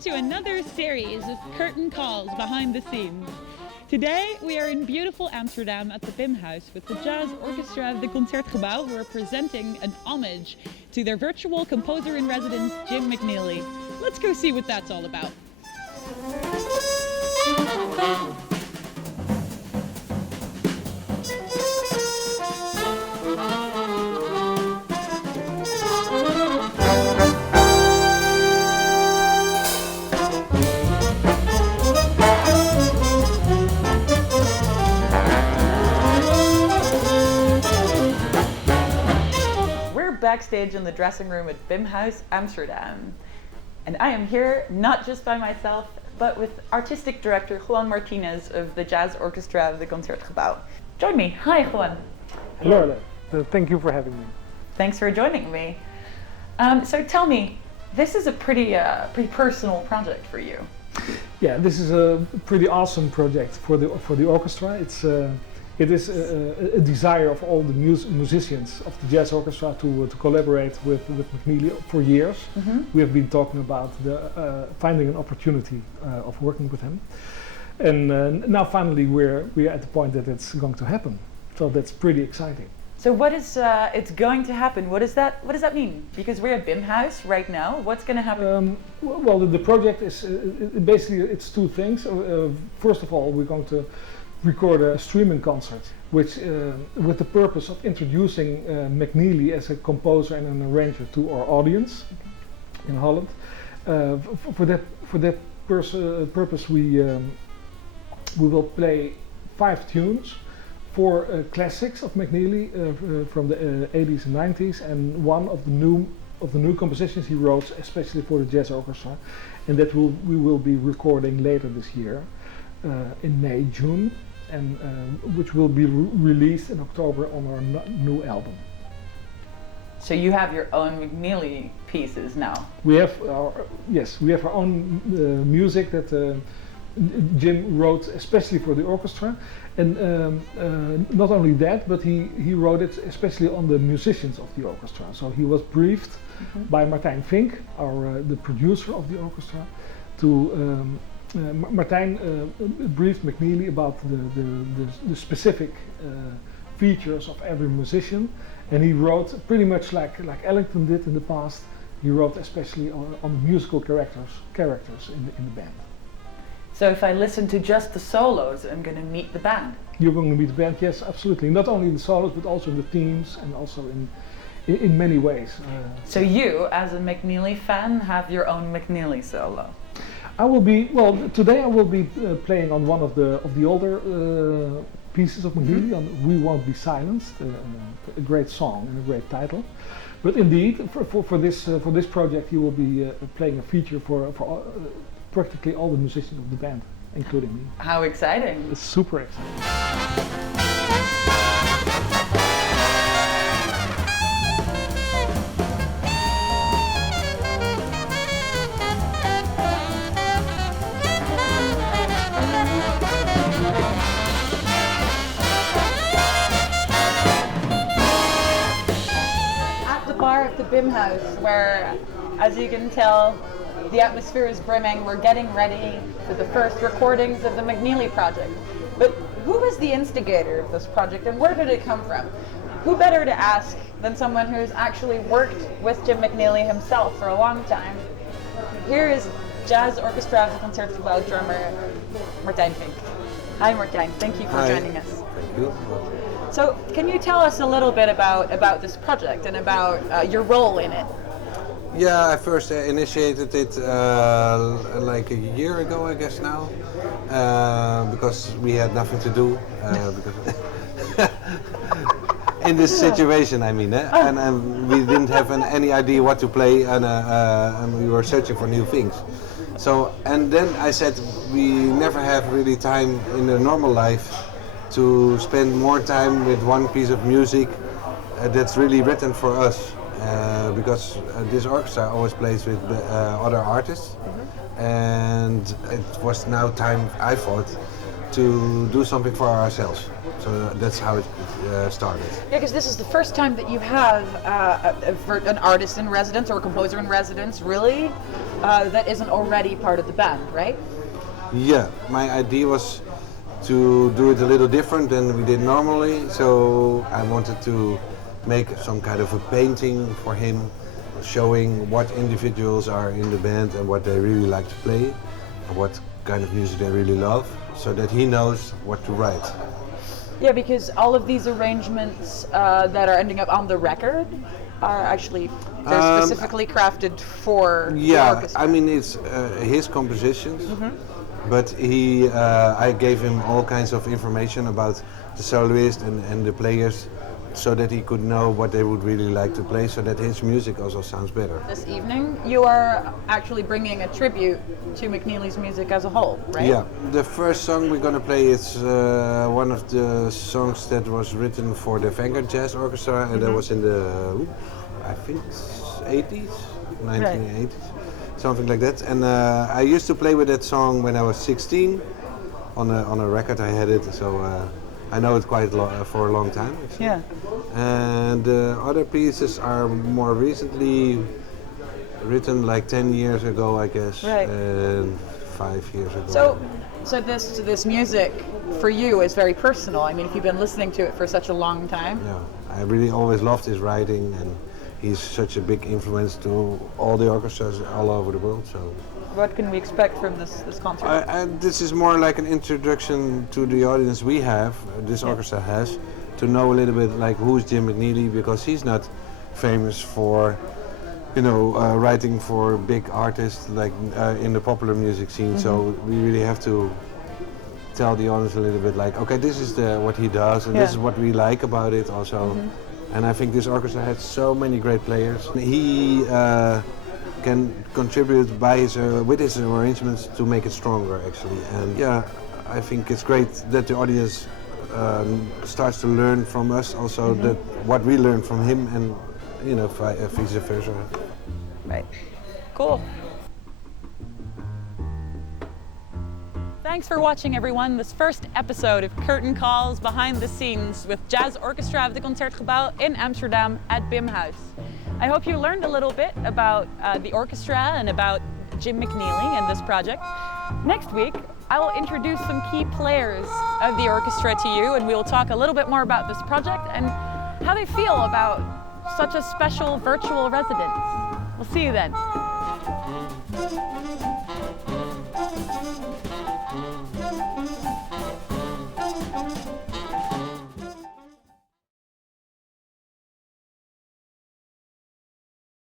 to another series of curtain calls behind the scenes. Today we are in beautiful Amsterdam at the Bimhuis with the Jazz Orchestra of the Concertgebouw, who are presenting an homage to their virtual composer-in-residence, Jim McNeely. Let's go see what that's all about. Backstage in the dressing room at Bimhuis, Amsterdam. And I am here not just by myself, but with artistic director Juan Martinez of the Jazz Orchestra of the Concertgebouw. Join me. Hi, Juan. Hello, Arlette. Thank you for having me. Thanks for joining me. So tell me, this is a pretty personal project for you. Yeah, this is a pretty awesome project for the orchestra. It is a desire of all the musicians of the Jazz Orchestra to collaborate with McNeely for years. Mm-hmm. We have been talking about finding an opportunity of working with him, and now finally we're at the point that it's going to happen. So that's pretty exciting. So what is it's going to happen? What does that mean? Because we're at Bimhuis right now. What's going to happen? Well, the project is basically it's two things. First of all, we're going to record a streaming concert, which with the purpose of introducing McNeely as a composer and an arranger to our audience in Holland. For that purpose, we will play 5 tunes, 4 classics of McNeely from the 80s and 90s, and one of the new compositions he wrote especially for the Jazz Orchestra, and that we will be recording later this year in May, June. And which will be released in October on our new album. So you have your own McNeely pieces now? We have our own music that Jim wrote especially for the orchestra, and not only that, but he wrote it especially on the musicians of the orchestra. So he was briefed by Martijn Vink, the producer of the orchestra, to Martijn briefed McNeely about the specific features of every musician, and he wrote pretty much like Ellington did in the past. He wrote especially on the musical characters in the band. So if I listen to just the solos, I'm going to meet the band? You're going to meet the band, yes, absolutely. Not only the solos, but also the themes, and also in many ways. So you, as a McNeely fan, have your own McNeely solo? Today I will be playing on one of the older pieces of McNeely, on We Won't Be Silenced, a great song and a great title. But indeed, for this project, he will be playing a feature for practically all the musicians of the band, including me. How exciting! It's super exciting. At the Bimhuis, where, as you can tell, the atmosphere is brimming. We're getting ready for the first recordings of the McNeely project. But who was the instigator of this project, and where did it come from? Who better to ask than someone who's actually worked with Jim McNeely himself for a long time? Here is Jazz Orchestra of the Concertgebouw drummer Martijn Vink. Hi Martijn, thank you for joining us. Thank you. So, can you tell us a little bit about this project and about your role in it? Yeah, I first initiated it like a year ago, I guess now, because we had nothing to do. Because in this situation, I mean, and we didn't have any idea what to play, and we were searching for new things. So, and then I said, we never have really time in the normal life to spend more time with one piece of music that's really written for us, because this orchestra always plays with other artists, and it was now time, I thought, to do something for ourselves. So that's how it started. Yeah, because this is the first time that you have an artist in residence or a composer in residence, really, that isn't already part of the band, right? Yeah, my idea was to do it a little different than we did normally. So I wanted to make some kind of a painting for him, showing what individuals are in the band and what they really like to play, and what kind of music they really love, so that he knows what to write. Yeah, because all of these arrangements that are ending up on the record are actually they're specifically crafted for the orchestra. I mean it's his compositions, but I gave him all kinds of information about the soloist and the players, so that he could know what they would really like to play, so that his music also sounds better. This evening, you are actually bringing a tribute to McNeely's music as a whole, right? Yeah, the first song we're gonna play is one of the songs that was written for the Vanguard Jazz Orchestra, and that was in the, I think, 80s, 1980s, something like that. And I used to play with that song when I was 16 on a record. I had it, so I know it quite for a long time. Actually. Yeah. And other pieces are more recently written, like 10 years ago, I guess, and 5 years ago. So this music for you is very personal. I mean, if you've been listening to it for such a long time. Yeah, I really always loved his writing, and he's such a big influence to all the orchestras all over the world. So. What can we expect from this concert? This is more like an introduction to the audience we have, this orchestra has, to know a little bit like who's Jim McNeely, because he's not famous for, writing for big artists like in the popular music scene. So we really have to tell the audience a little bit like, okay, this is what he does, and this is what we like about it also. And I think this orchestra has so many great players. He can contribute with his arrangements to make it stronger, actually. And yeah, I think it's great that the audience starts to learn from us also that what we learn from him, and vice versa. Right. Cool. Thanks for watching, everyone. This first episode of Curtain Calls Behind the Scenes with Jazz Orchestra of the Concertgebouw in Amsterdam at Bimhuis. I hope you learned a little bit about the orchestra and about Jim McNeely and this project. Next week, I will introduce some key players of the orchestra to you, and we will talk a little bit more about this project and how they feel about such a special virtual residence. We'll see you then.